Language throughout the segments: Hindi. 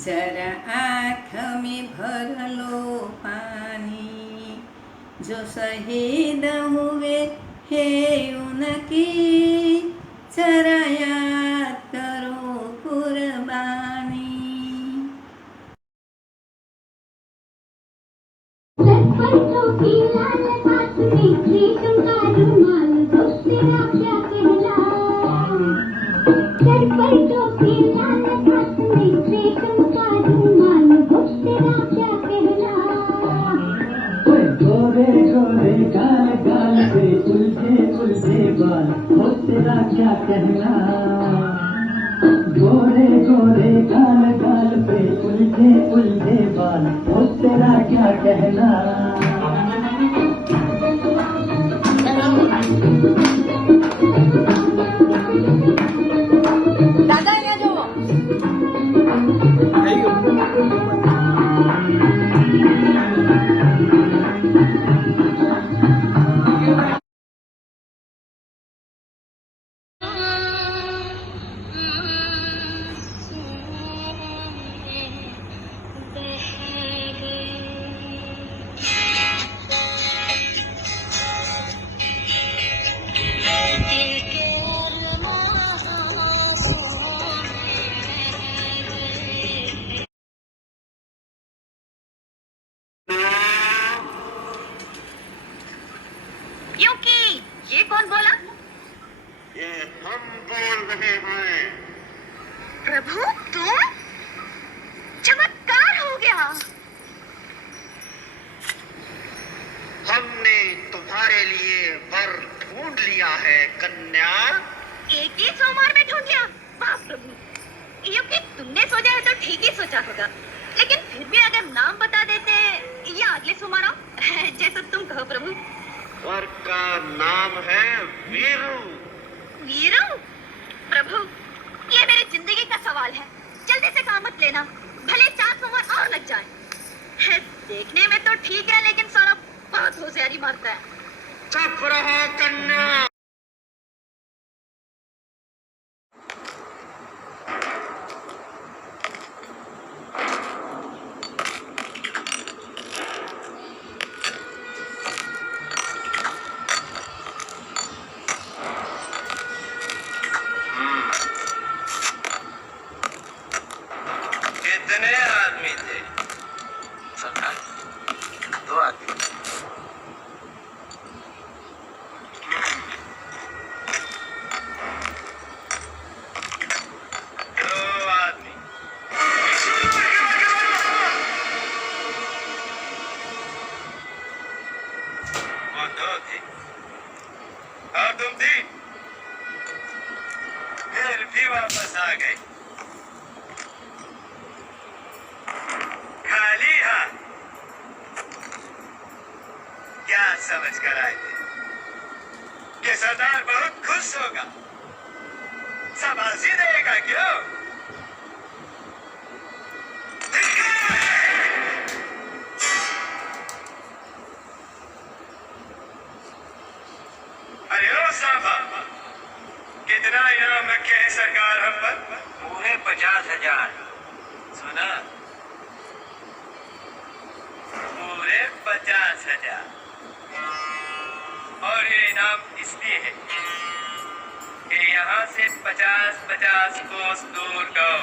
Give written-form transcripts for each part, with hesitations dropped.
जरा आँख में भर लो पानी, जो शहीद हुए हैं उनकी जरा याद करो कुर्बानी। गोरे गोरे गाल गाल पे उलझे उलझे बाल, हो तेरा क्या कहना। गोरे गोरे गाल गाल पे उलझे उलझे बाल, हो तेरा क्या कहना। दादा यहाँ जो क्योंकि ये कौन बोला? ये हम बोल रहे हैं। प्रभु तुम चमत्कार हो गया। हमने तुम्हारे लिए वर ढूंढ लिया है कन्या। एक ही सोमवार में ढूंढ लिया? वाह प्रभु, क्योंकि तुमने सोचा है तो ठीक ही सोचा होगा, लेकिन फिर भी अगर नाम बता देते या अगले सोमवार आओ, जैसा तुम कहो प्रभु। वर का नाम है वीरू। वीरू? प्रभु ये मेरी जिंदगी का सवाल है, जल्दी से काम मत लेना, भले 4 सोमवार और लग जाए। देखने में तो ठीक है, लेकिन सारा बहुत होशियारी मारता है। चुप रहो कन्या। कितने आदमी थे? सरकार 2 आदमी। वो 2 थे और तुम 3, फिर भी वापस आ गए खाली हाथ। क्या समझ कर आए थे कि सरदार बहुत खुश होगा, शाबाशी देगा? क्यों? अरे ओ साहब, कितना इनाम रखे हैं सरकार हम पर? पूरे 50,000। सुना? पूरे 50,000। और ये इनाम इसलिए है कि यहाँ से 50-50 कोस दूर गाँव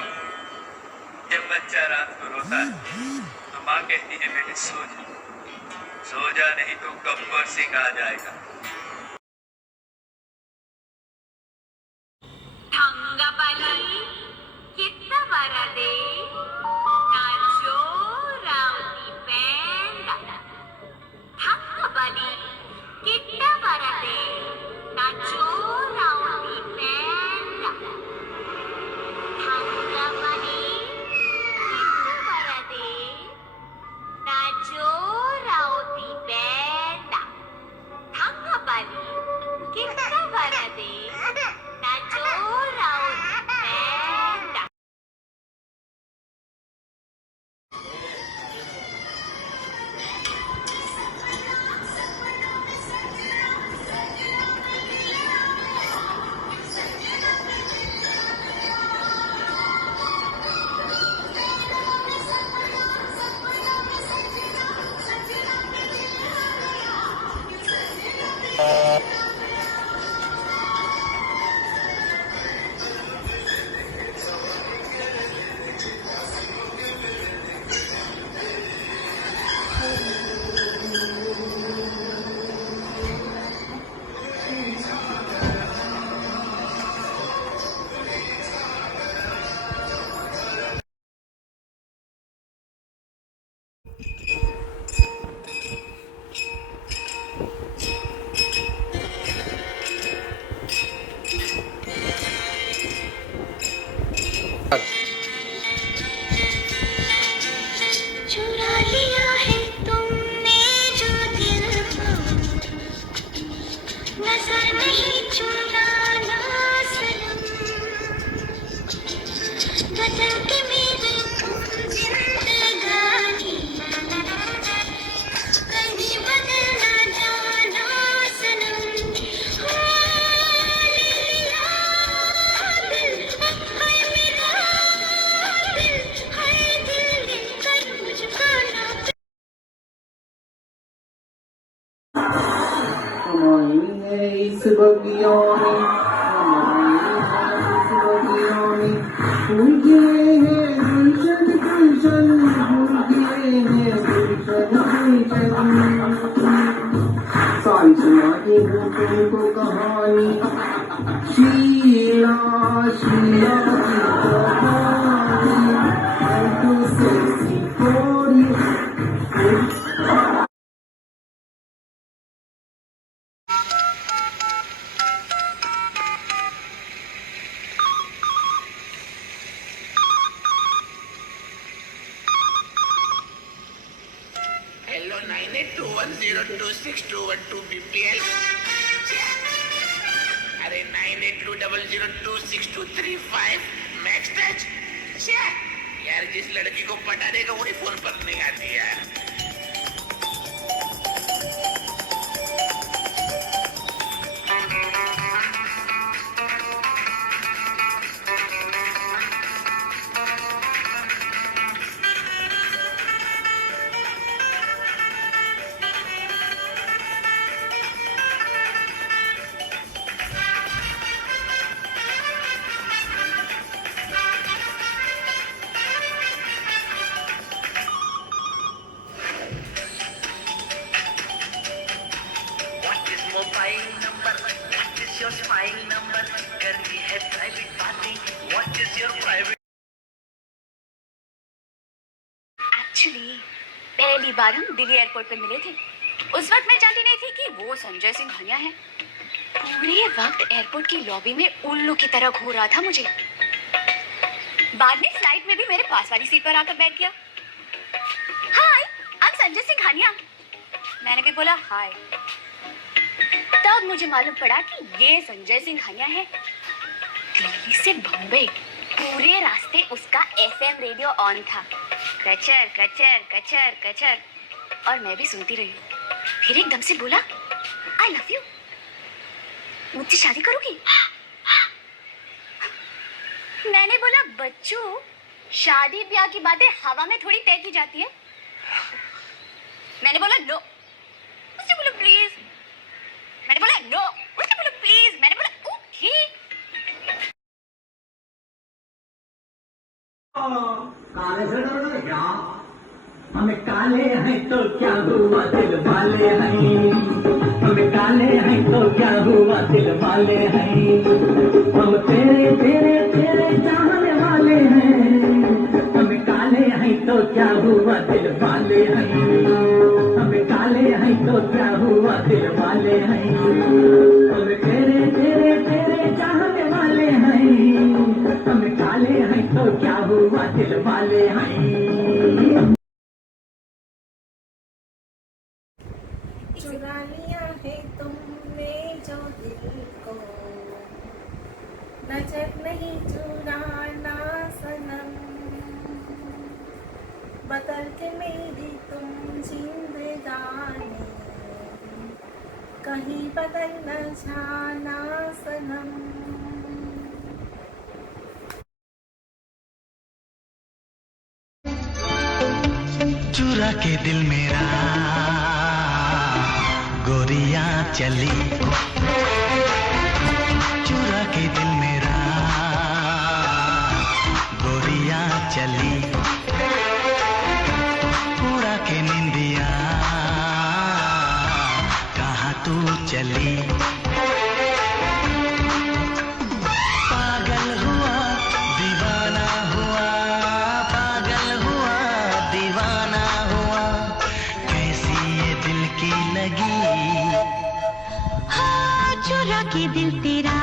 जब बच्चा रात को रोता है तो माँ कहती है बेटे सो जा, सो जा, नहीं तो गब्बर सिंह आ जाएगा। थंगपली कितना बड़ा दे नाचो राउती बैंड। थंगपली कितना बड़ा दे नाचो राउती बैंड। थंगपली कितना बड़ा दे नाचो राउती बैंड। थंग चुराना सनम, बदल के मेरी जिंदगानी, कहीं बदल ना जाना सनम। मेरा दिल, हाय मेरा दिल, हाय दिल लेकर मुझको ना। हमारी है इस बगियों में, हमारी है इस बगियों में, फूल गिरे हैं गुलशन गुलशन, फूल गिरे हैं गुलशन गुलशन। सारी सुनाती हूँ तुमको कहानी, शीला शीला की कहानी, तो सेक्सी कोरी। Hello 9821026212 BPL। अरे 9820026235 मैक्स टच। यार जिस लड़की को पटा देगा वही फोन पर नहीं आती यार। What is mobile number? What is your file number? करनी है private बातें. What is your private? Actually पहली बार हम दिल्ली एयरपोर्ट पे मिले थे। उस वक्त मैं जानती नहीं थी कि वो संजय सिंह हनिया है। पूरे वक्त एयरपोर्ट की लॉबी में उल्लू की तरह घूर रहा था मुझे। बाद में फ्लाइट में भी मेरे पास वाली सीट पर आकर बैठ गया। Hi, I am Sanjay Singh Haniya. मैंने भी बोला हाय। तब मुझे मालूम पड़ा कि ये संजय सिंह हनिया है। दिल्ली से बम्बई पूरे रास्ते उसका FM रेडियो ऑन था। कचर कचर कचर कचर, और मैं भी सुनती रही। फिर एकदम से बोला, आई लव यू, मुझसे शादी करोगी? मैंने बोला, बच्चू, शादी ब्याह की बातें हवा में थोड़ी तय की जाती है। मैंने बोला नो। उसने बोला प्लीज। मैंने बोला नो। उसने बोला प्लीज। मैंने बोला ओके। काले से डरोगे क्या? हमें काले हैं तो क्या हुआ, दिल वाले हैं। हमें काले हैं तो क्या हुआ, दिल वाले हैं। हम तेरे तेरे तेरे चाहने वाले हैं। हमें काले हैं तो क्या हुआ, दिल वाले हैं। हमें काले हैं तो क्या हुआ, दिल वाले हैं। हम तेरे तेरे तेरे चाहने वाले हैं। हमें काले हैं तो क्या हुआ, दिल वाले हैं। चुरा लिया है तुमने जो दिल को, नजर नहीं चुराना सनम, बदल के मेरी तुम जिंदगानी, कहीं बदल न जाना सनम। चुरा के दिल मेरा गोरियां चली, चुरा के दिल मेरा गोरियां चली, उड़ा के निंदिया कहाँ तू चली। पागल हुआ दीवाना हुआ, पागल हुआ दीवाना हुआ, कैसी ये दिल की लगी। हाँ, चुरा के दिल तेरा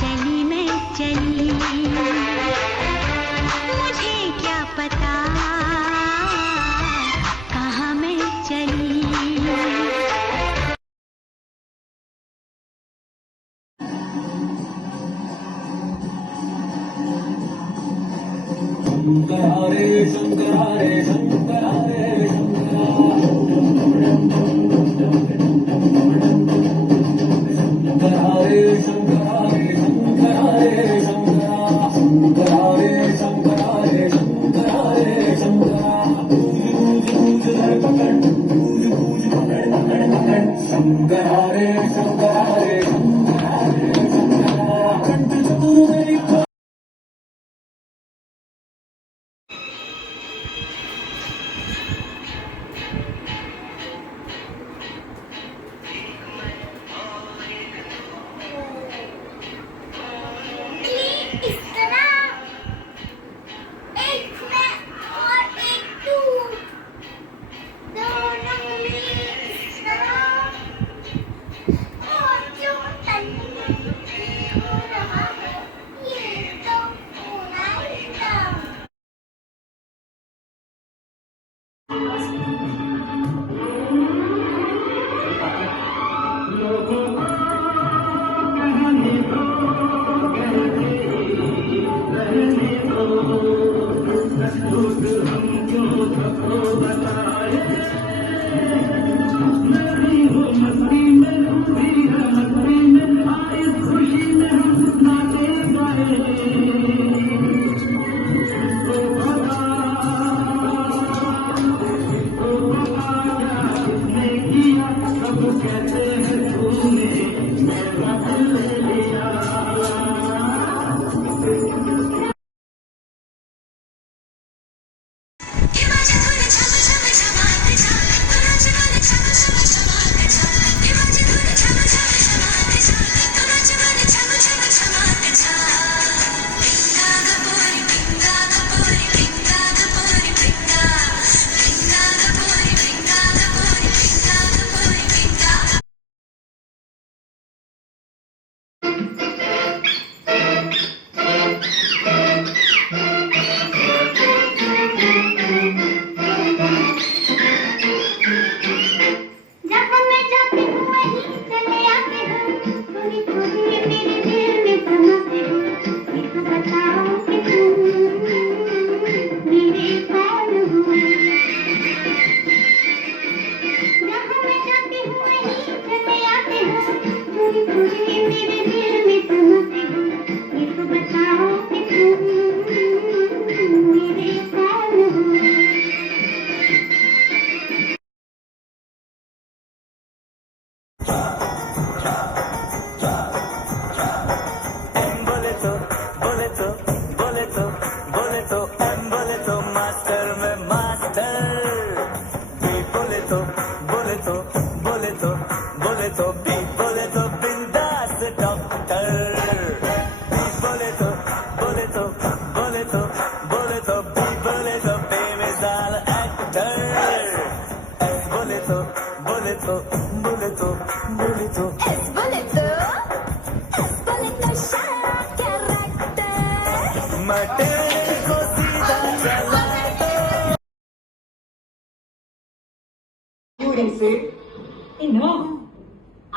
चली मैं चली। इस तरह एक मैं और एक तू दोनों मिले इस तरह और जो तन हो रहा है ये तो होना ही था।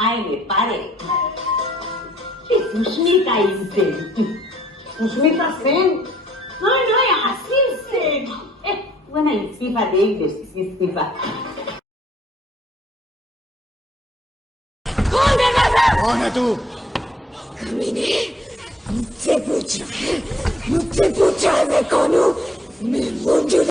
Ai mi pare che Sushmita Sen. Sushmita Sen? No, Asif Sen. When I istifa देख दे इस्तीफा. कौन है तू? कमीने, मुझसे पूछा है मैं कौन हूँ? मैं मौजूद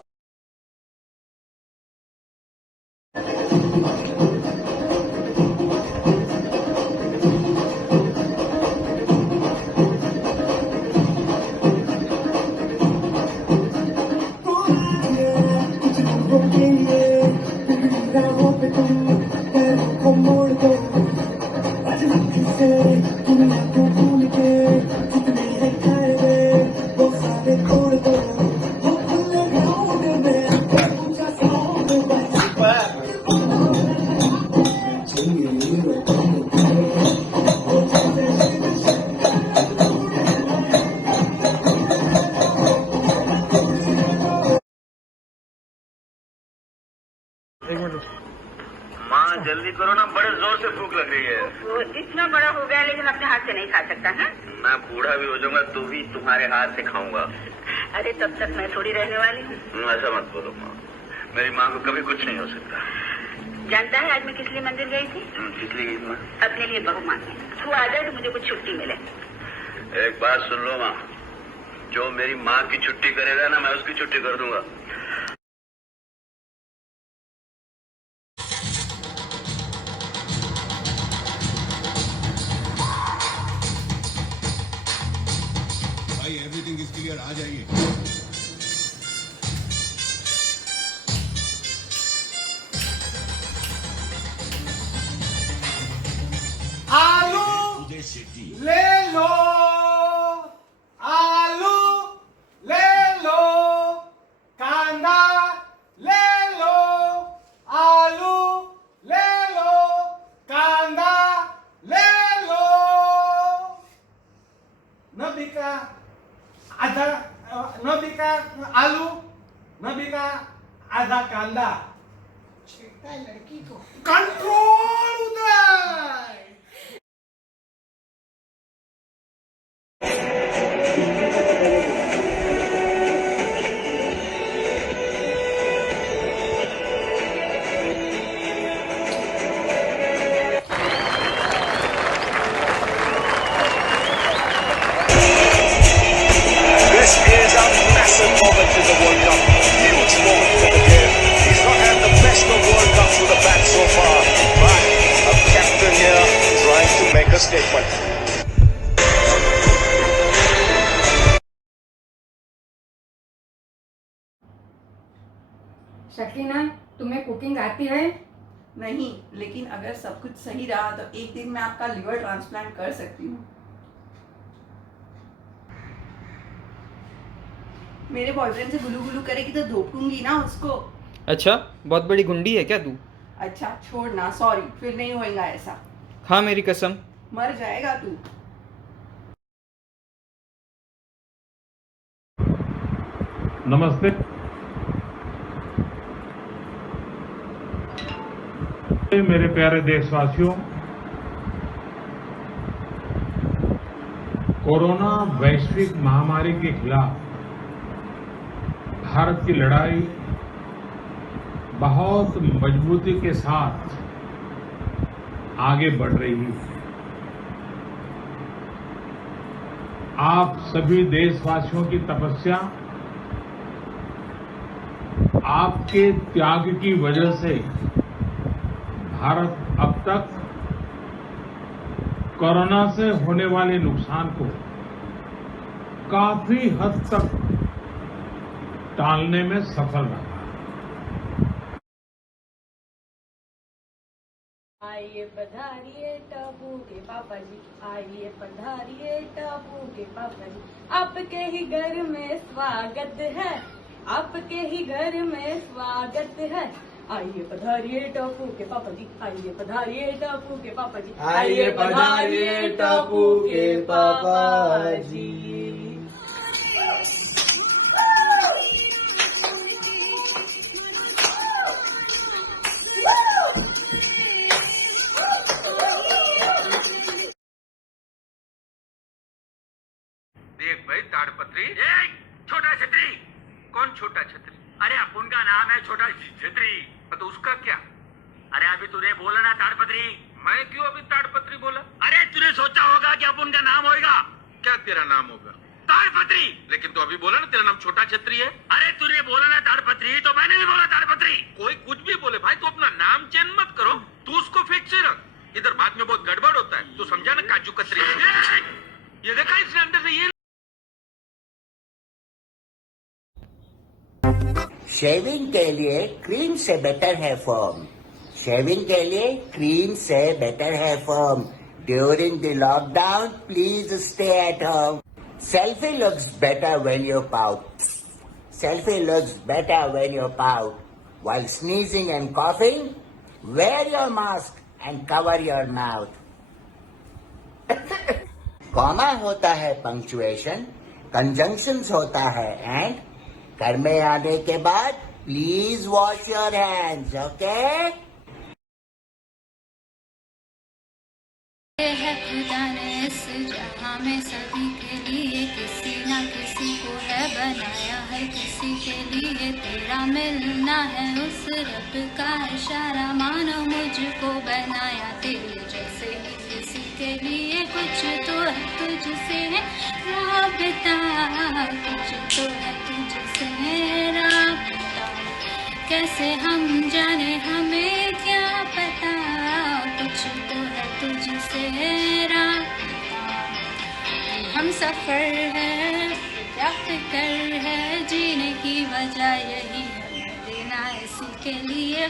माँ जल्दी करो ना, बड़े जोर से भूख लग रही है। वो इतना बड़ा हो गया लेकिन अपने हाथ से नहीं खा सकता है। मैं बूढ़ा भी हो जाऊंगा तो भी तुम्हारे हाथ से खाऊंगा। अरे तब तक मैं थोड़ी रहने वाली हूँ। ऐसा मत बोलो माँ, मेरी माँ को कभी कुछ नहीं हो सकता। जानता है आज मैं किस लिए मंदिर गई थी? किस लिए गई माँ? अपने लिए बहू मांगने। तू आ जाए तो मुझे कुछ छुट्टी मिले। एक बात सुन लो माँ, जो मेरी माँ की छुट्टी करेगा ना, मैं उसकी छुट्टी कर दूंगा। भाई एवरीथिंग इज क्लियर, आ जाइए। आलू ले लो, आलू ले लो, कांदा ले लो, आलू ले लो, कांदा ले लो। न बिका आधा, न बिका आलू, न बिका आधा कांदा। छेड़ता है लड़की को। Control Uday. This is a massive moment in the World Cup. Huge moment for the game. He's not had the best of World Cups with the bat so far, but a captain here trying to make a statement. Shakina, तुम्हें कुकिंग आती है? नहीं, लेकिन अगर सब कुछ सही रहा तो एक दिन मैं आपका लिवर ट्रांसप्लांट कर सकती हूँ। मेरे बॉयफ्रेंड से गुलू गुलू करेगी तो धोपूंगी ना उसको। अच्छा, बहुत बड़ी गुंडी है क्या तू? अच्छा छोड़ना, सॉरी, फिर नहीं होएगा ऐसा। हाँ मेरी कसम। मर जाएगा तू। नमस्ते। मेरे प्यारे देशवासियों, कोरोना वैश्विक महामारी के खिलाफ भारत की लड़ाई बहुत मजबूती के साथ आगे बढ़ रही है। आप सभी देशवासियों की तपस्या, आपके त्याग की वजह से भारत अब तक कोरोना से होने वाले नुकसान को काफी हद तक टालने में सफल रहा। आइए पधारिए टापू के पापा जी, आइए पधारिए टापू के पापा जी, आपके ही घर में स्वागत है, आपके ही घर में स्वागत है। आइए पधारिए टापू के पापा जी, आइए पधारिए टापू के पापा जी, आइए पधारिए टापू के पापा जी। देख भाई ताड़पत्री, छोटा छतरी। कौन छोटा छतरी? अरे अपन का नाम है छोटा छतरी, तो उसका क्या? अरे अभी तूने बोला ना ताड़पत्री। मैं क्यों अभी ताड़पत्री बोला? अरे तूने सोचा होगा कि अपन का नाम होगा। क्या तेरा नाम होगा? ताड़पत्री। लेकिन तू अभी बोला ना तेरा नाम छोटा छतरी है। अरे तूने बोला ना ताड़पत्री, तो मैंने भी बोला ताड़पत्री। कोई कुछ भी बोले भाई, तू अपना नाम चेंज मत करो, तू उसको फिक्स से रख। इधर बाद में बहुत गड़बड़ होता है, तू समझा ना काजू कतरी। ये देखा इसने अंदर से ये। शेविंग के लिए क्रीम से बेटर है फोम, शेविंग के लिए क्रीम से बेटर है foam. During the lockdown please stay at home. Selfie looks better when you pout, selfie looks better when you pout. While sneezing and coughing, wear your mask and cover your mouth. Comma होता है पंक्चुएशन, कंजंक्शंस होता है एंड। घर में आने के बाद please wash your hands, okay? है खुदा ने इस जहां में सभी के लिए किसी ना किसी को है है बनाया है किसी के लिए, तेरा मिलना है उस रब का इशारा, मानो मुझको बनाया तेरे जैसे ही किसी के लिए, कुछ तो है तुझसे है राबता, कुछ तो है तुझसे है राबता, कैसे हम जाने हमें क्या पता, कुछ तो है तुझसे है राबता, हम सफर है क्या फिक्र है, जीने की वजह यही है, देना इसी के लिए।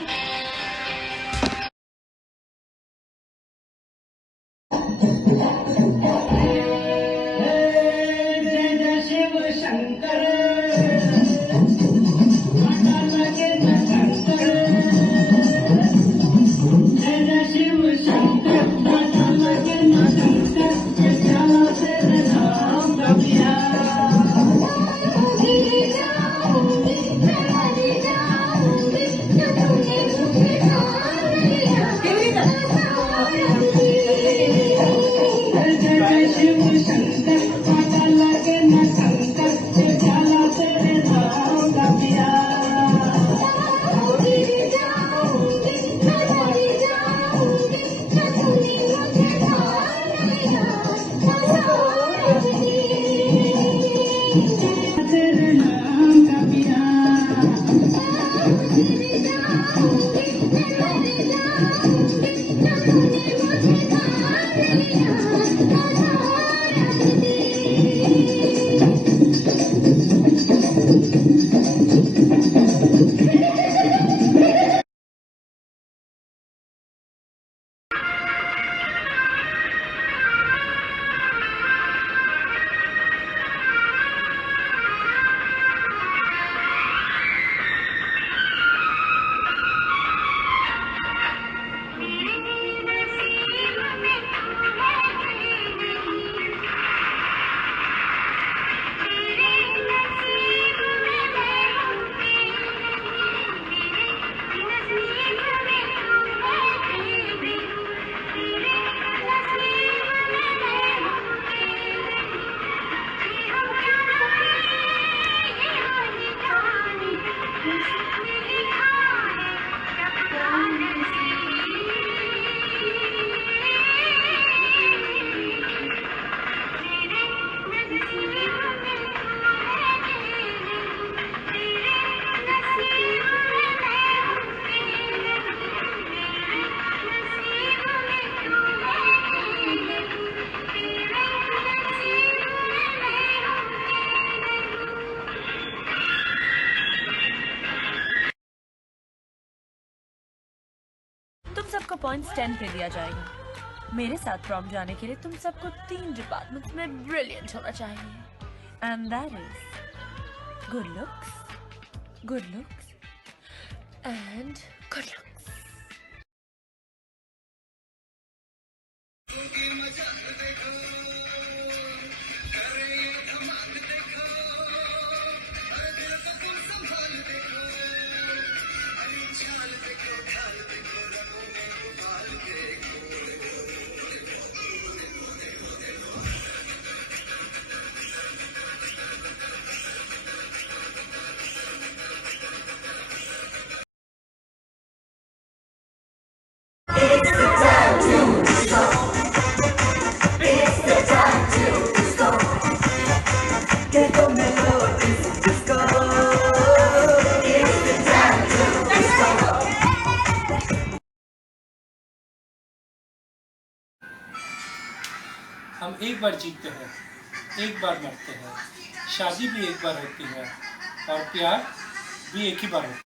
सबको पॉइंट्स 10 पे दिया जाएगा। मेरे साथ प्रॉम जाने के लिए तुम सबको 3 डिपार्टमेंट्स में ब्रिलियंट होना चाहिए, and that is good looks and good looks. हम एक बार जीतते हैं, एक बार मरते हैं, शादी भी एक बार होती है और प्यार भी एक ही बार होता है।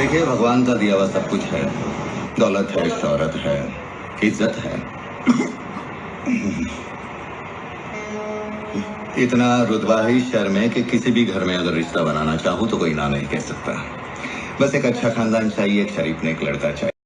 देखिए, भगवान का दिया हुआ सब कुछ है, दौलत है, शौहरत है, इज्जत है। इतना रुतबा ही शर्म है कि किसी भी घर में अगर रिश्ता बनाना चाहूँ तो कोई ना नहीं कह सकता। बस एक अच्छा खानदान चाहिए, एक शरीफ नेक लड़का चाहिए।